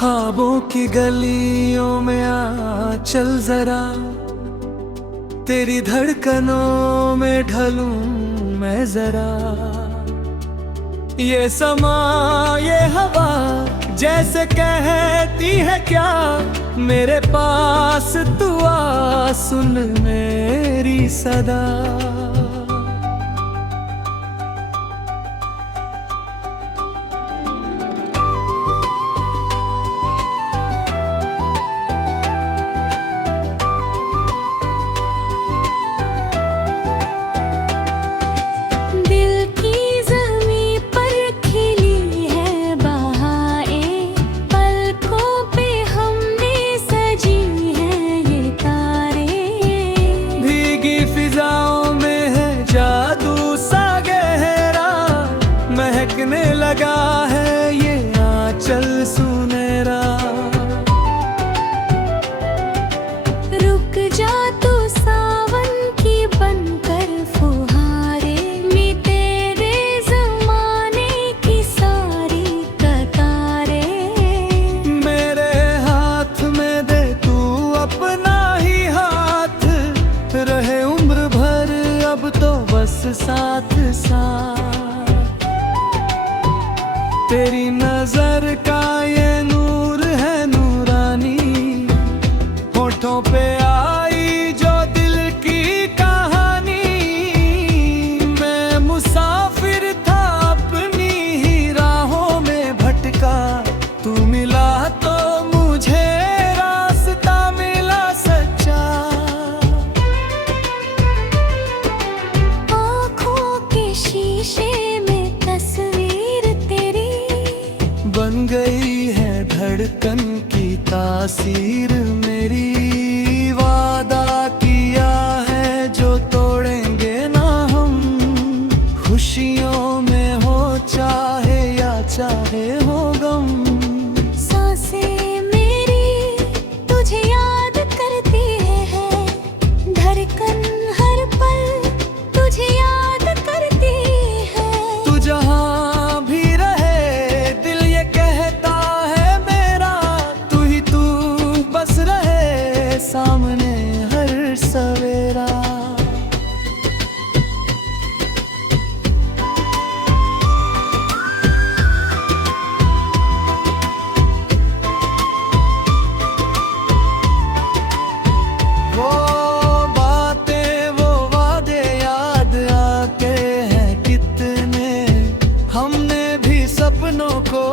ख्वाबों की गलियों में आ चल जरा, तेरी धड़कनों में ढलूं मैं जरा। ये समा ये हवा जैसे कहती है क्या, मेरे पास तू आ सुन मेरी सदा। महकने लगा है ये आंचल सुनहरा। रुक जा तू सावन की बनकर फुहारे, मैं तेरे ज़माने की सारी कतारे। मेरे हाथ में दे तू अपना ही हाथ, रहे उम्र भर अब तो बस साथ साथ। तेरी नजर का ये नूर है नूरानी, होठों पे आई जो दिल की कहानी। मैं मुसाफिर था अपनी ही राहों में भटका, तू मिला तो मुझे रास्ता मिला सच्चा। आँखों के शीशे में तस्वीर बन गई है धड़कन की तासीर मेरी। वादा किया है जो तोड़ेंगे ना हम, खुशियों में हो चाहे या चाहे हो गम। सांसें मेरी तुझे याद करती है, धड़कन हर पल तुझे याद करती है। तू जहाँ सामने हर सवेरा। वो बातें वो वादे याद आते हैं कितने, हमने भी सपनों को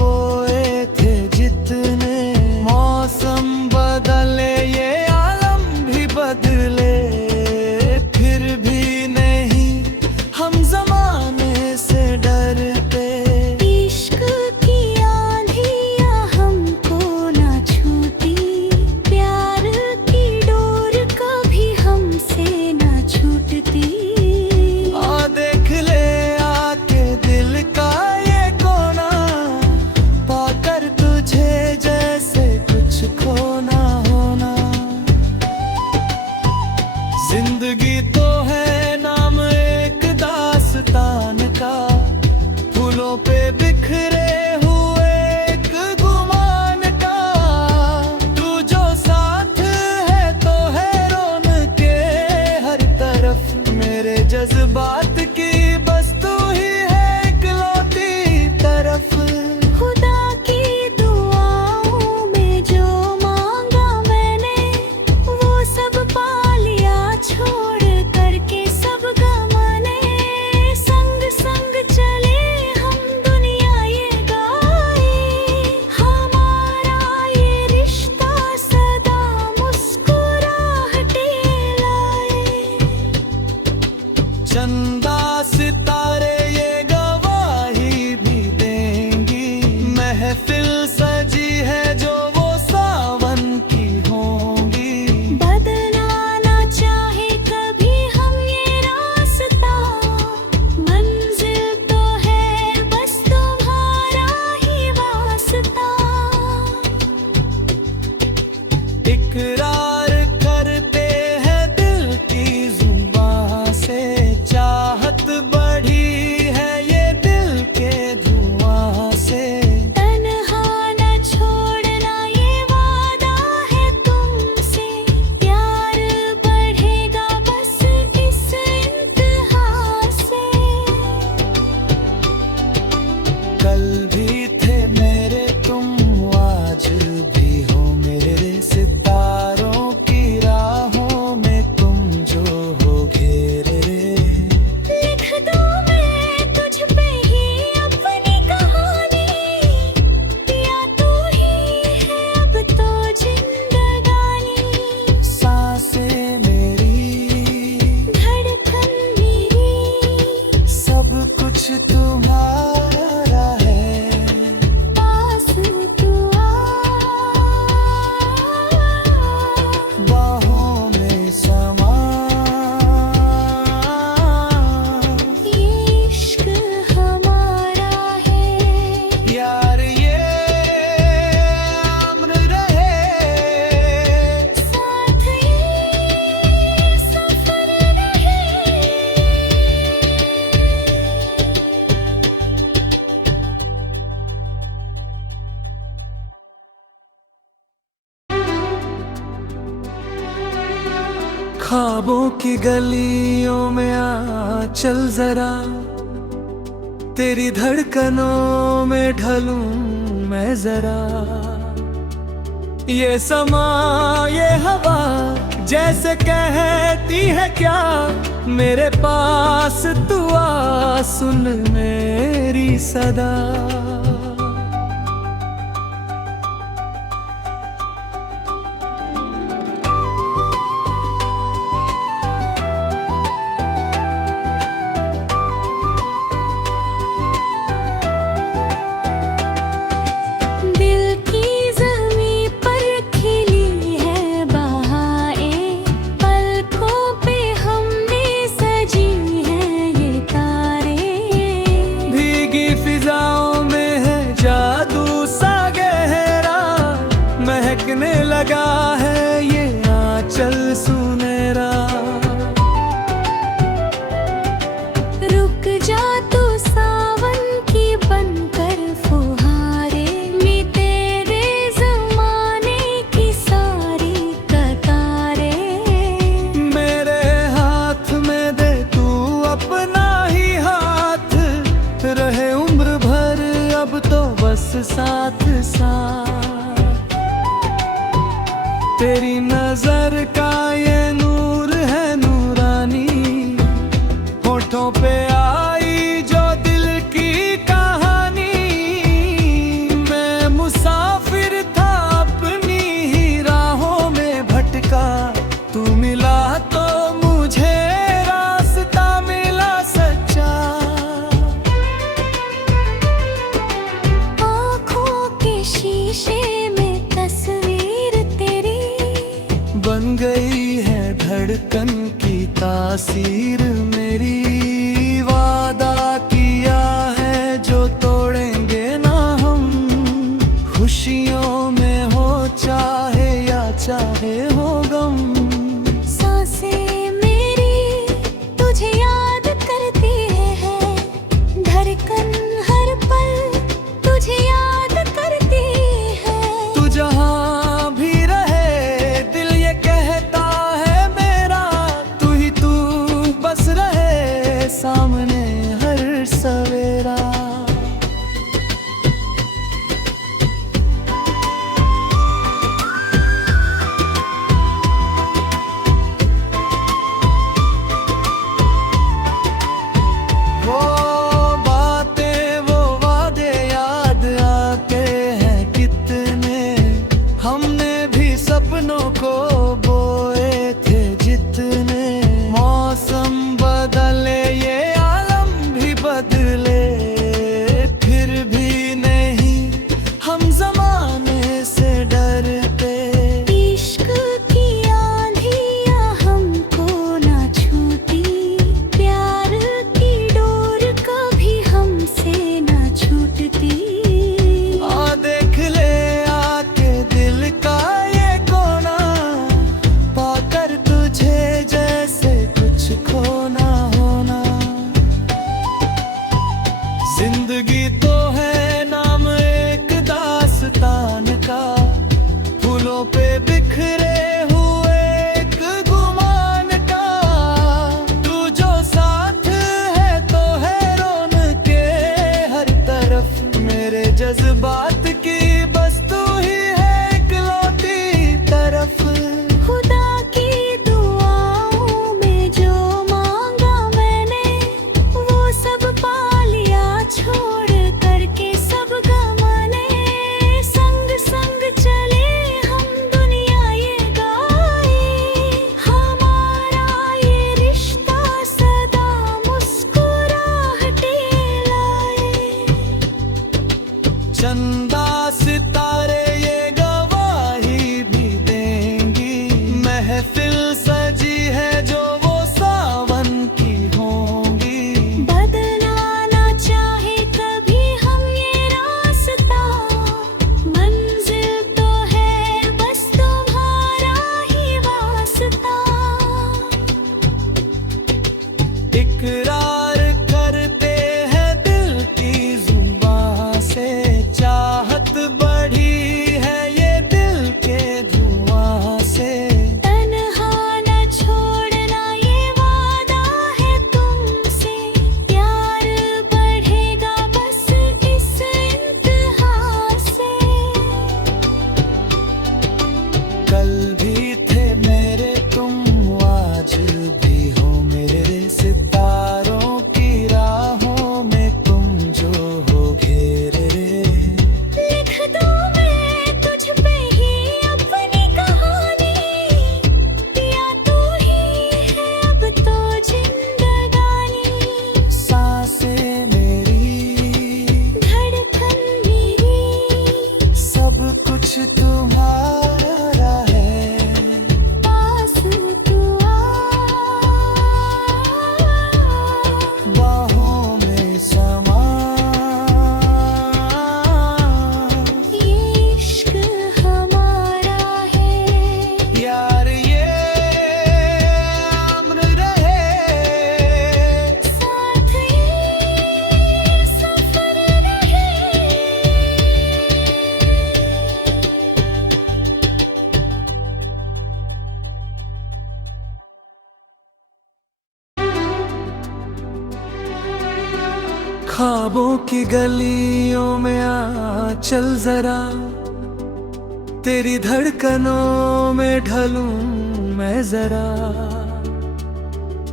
बोए थे जितने। मौसम बदले ये आलम भी बदले, फिर भी नहीं हम जमाने से डरते। इश्क की आंधियां हमको ना छूती, प्यार की डोर कभी हमसे ना छूटती। आ देख ले आके दिल का ये कोना, पाकर तुझे जैसे कुछ खोना होना। जिंदगी तो है नाम एक दास्तान का, फूलों पे बिखरे हुए एक गुमान का। तू जो साथ है तो है रौनके हर तरफ, मेरे जज्बात की बस तू ही है इकलौती तरफ। खुदा की दुआओं में जो मांगा मैंने, वो सब पा लिया छोड़ करके सब गमाने। संग संग चले हम दुनिया ये कल भी थे मेरे तुम, आज भी हो मेरे। सितारों की राहों में तुम जो हो घेरे। लिख दूं मैं तुझ पे ही अपनी कहानी, पिया तू ही है अब तो जिंदगानी। सांसें मेरी, धड़कन मेरी, सब कुछ तुम्हारा है। पास तू आ, बाहों में समा, ये इश्क हमारा है। यार ये अम्र रहे, साथ ये सफर रहे। ख्वाबों की गलियों में आ चल जरा, तेरी धड़कनों में ढलूं मैं जरा। ये समा ये हवा जैसे कहती है क्या, मेरे पास तू आ सुन मेरी सदा। दिल की ज़मीं पर खिली है बहाएं, पलकों पे हमने सजी है ये तारे। भीगी फिजाओं में है जादू सा गहरा, महकने लगा है ये आंचल सुनहरा। रुक जा तू सावन की बनकर फुहारे, मैं तेरे ज़माने की सारी कतारें। मेरे हाथ में दे तू अपना ही हाथ, रहे उम्र भर अब तो बस साथ साथ। तेरी नजर का ये नूर है नूरानी, होठों पे आई जो दिल की कहानी। मैं मुसाफिर था अपनी ही राहों में भटका, तू मिला तो मुझे रास्ता मिला सच्चा। आँखों के शीशे में तस्वीर तेरी, बन गई है धड़कन की तासीर मेरी। वादा किया है जो तोड़ेंगे ना हम, खुशियों में हो चाहे या चाहे हो गम। सांसें मेरी तुझे याद करती है, धड़कन हर पल तुझे याद करती है। तू जहाँ भी रहे दिल ये कहता है मेरा, तू ही तू जज्बात की बस तू ही है इकलौती तरफ। खुदा की दुआओं में जो मांगा मैंने वो सब पा लिया, छोड़ करके सब गमाने। संग संग चले हम दुनिया ये गाए, हमारा ये रिश्ता सदा मुस्कुराहटे लाए। चंदा सितारे ये गवाही भी देंगी, महफिल सजी है जो वो सावन की होंगी। बदलना ना चाहे कभी हम ये रास्ता, मंजिल तो है बस तुम्हारा ही वास्ता। इकरार करते हैं दिल की जुबां से, चाहत बढ़ी है ये दिल के धुआं से। तन्हा न छोड़ना ये वादा है तुमसे, प्यार बढ़ेगा बस इस इंतहा से। कल भी थे मेरे तुम, आज भी हो मेरे। सितारों की राहों में तुम जो हो घेरे। लिख दूं मैं तुझ पे ही अपनी कहानी, पिया तू ही है अब तो जिंदगानी। सांसें मेरी, धड़कन मेरी, सब कुछ तुम्हारा है। पास तू आ, बाहों में समा। ये इश्क हमारा है। यार ये अम्र रहे, साथ ये सफर रहे। ख्वाबों की गलियों में आ चल जरा, तेरी धड़कनों में ढलूं मैं जरा।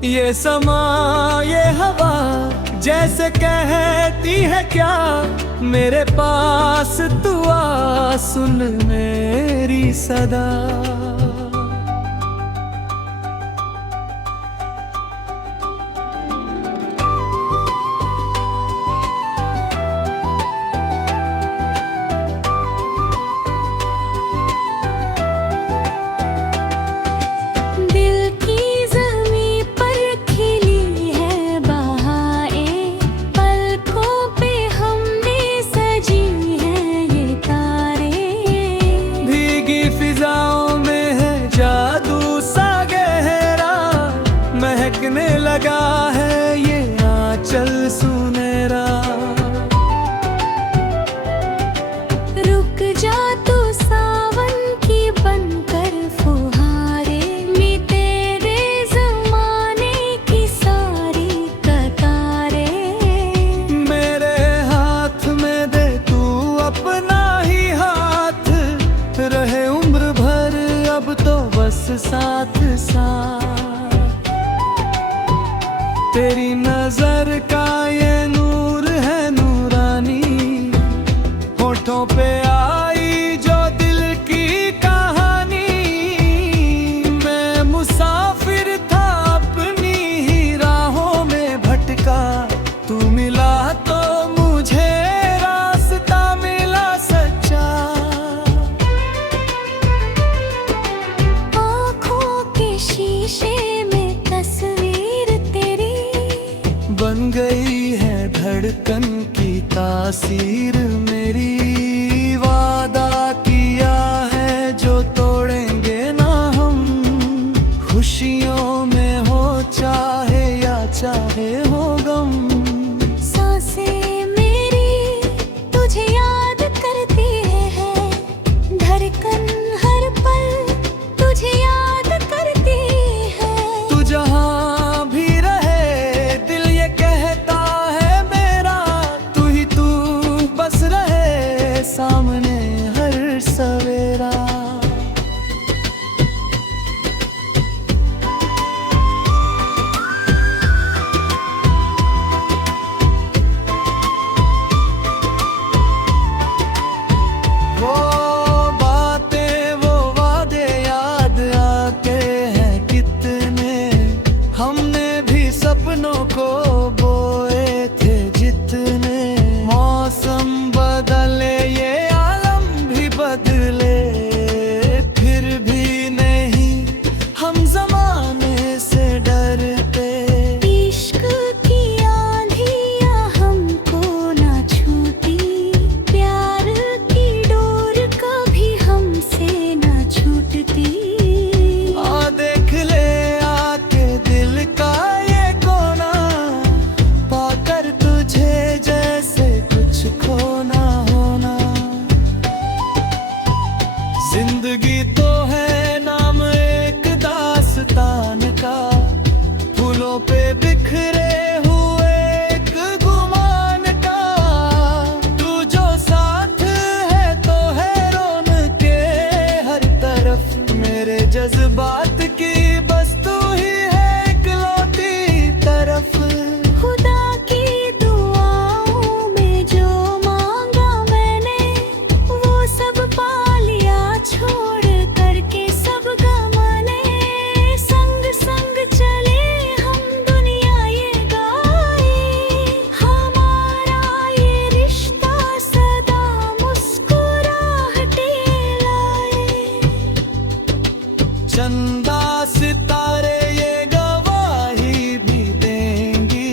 ये समा ये हवा जैसे कहती है क्या, मेरे पास तू आ सुन मेरी सदा। दिल की ज़मीं पर खिली है बहाएं, पलकों पे हमने सजी है ये तारे। भीगी फिजाओं में है जादू सा गहरा, महकने लगा है ये आंचल सुनहरा। रुक जा तू सावन की बनकर फुहारे, मी तेरे ज़माने की सारी कतारें। मेरे हाथ में दे तू अपना ही हाथ, रहे उम्र भर अब तो बस साथ साथ। तेरी नजर का ये नूर है नूरानी, होठों पे आई जो दिल की कहानी। मैं मुसाफिर था अपनी ही राहों में भटका, तू मिला तो मुझे रास्ता मिला सच्चा। आँखों के शीशे में तस्वीर तेरी बन गई है धड़कन की तासीर मेरी। वादा किया है जो तोड़ेंगे ना हम, खुशियों में हो चाहे या चाहे हो गम। सांसें मेरी तुझे याद करती है, धड़कन हर पल तुझे याद करती है। तू जहाँ भी रहे दिल ये कहता है मेरा, तू ही तू बस रहे। सामने हर सवेरा। वो बातें वो वादे याद आते हैं कितने, हमने भी सपनों को बोए थे जितने। मौसम बदले ये आलम भी बदले, फिर भी नहीं हम जमाने से डरते। इश्क की आंधियां हमको ना छूती, प्यार की डोर कभी हमसे ना छूटती। आ देख ले आके दिल का ये कोना, पाकर तुझे जैसे कुछ खोना होना। जिंदगी तो है नाम एक दास्तान का, फूलों पे बिखरे हुए एक गुमान का। तू जो साथ है तो है रौनके हर तरफ, मेरे जज्बात की बस तू ही है इकलौती तरफ। खुदा की दुआओं में जो मांगा मैंने, वो सब पा लिया छोड़ करके सब गमने। संग संग चले हम दुनिया ये गाए, हमारा ये रिश्ता सदा मुस्कुराहटे लाए। चंदा सितारे ये गवाही भी देंगी,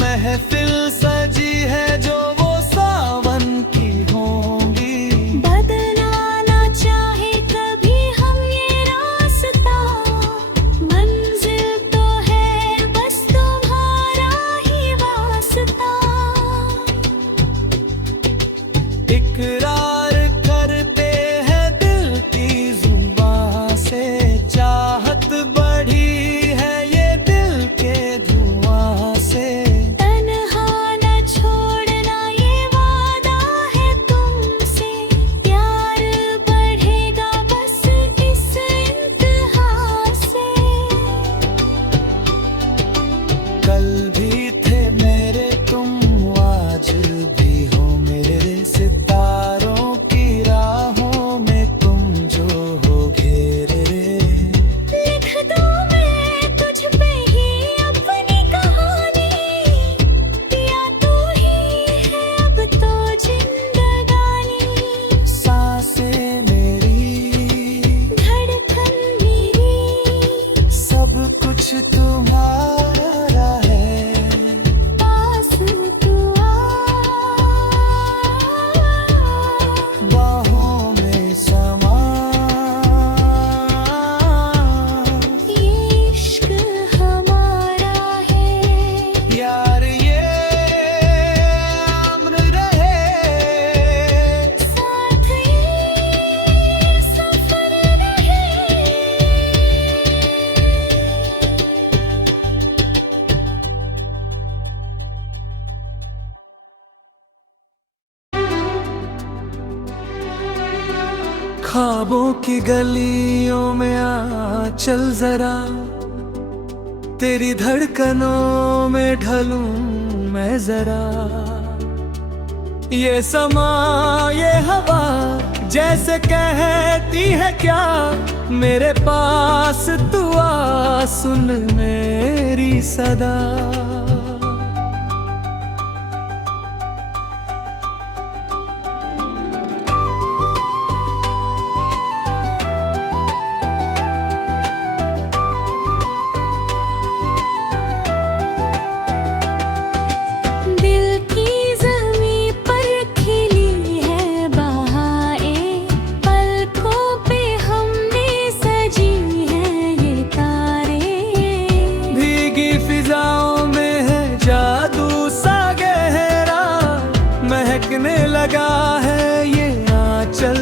महफिल सजी है जो वो सावन की होंगी। बदलना ना चाहे कभी हम ये रास्ता, मंजिल तो है बस तुम्हारा ही वास्ता। इकरार करते हैं दिल की जुबां से, चाहत बढ़ी है ये दिल के धुआं से। तन्हा न छोड़ना ये वादा है तुमसे, प्यार बढ़ेगा बस इस इंतहा से। कल भी थे मेरे तुम, आज भी हो मेरे। सितारों की राहों में तुम जो हो घेरे। लिख दूं मैं तुझ पे ही अपनी कहानी, या तू ही है अब तो जिंदगानी। सांसें मेरी, धड़कन मेरी, सब कुछ तुम्हारा है। पास तू आ, बाहों में समा। ये इश्क हमारा है। यार ये अम्र रहे, साथ ये सफर रहे। ख्वाबों की गलियों में आ चल जरा, तेरी धड़कनों में ढलूं मैं जरा। ये समा ये हवा जैसे कहती है क्या, मेरे पास तू आ सुन मेरी सदा। दिल की ज़मीं पर खिली है बहारें, पलकों पे हमने सजी है ये तारे। भीगी फिजाओं में है जादू सा गहरा, महकने लगा है ये आंचल।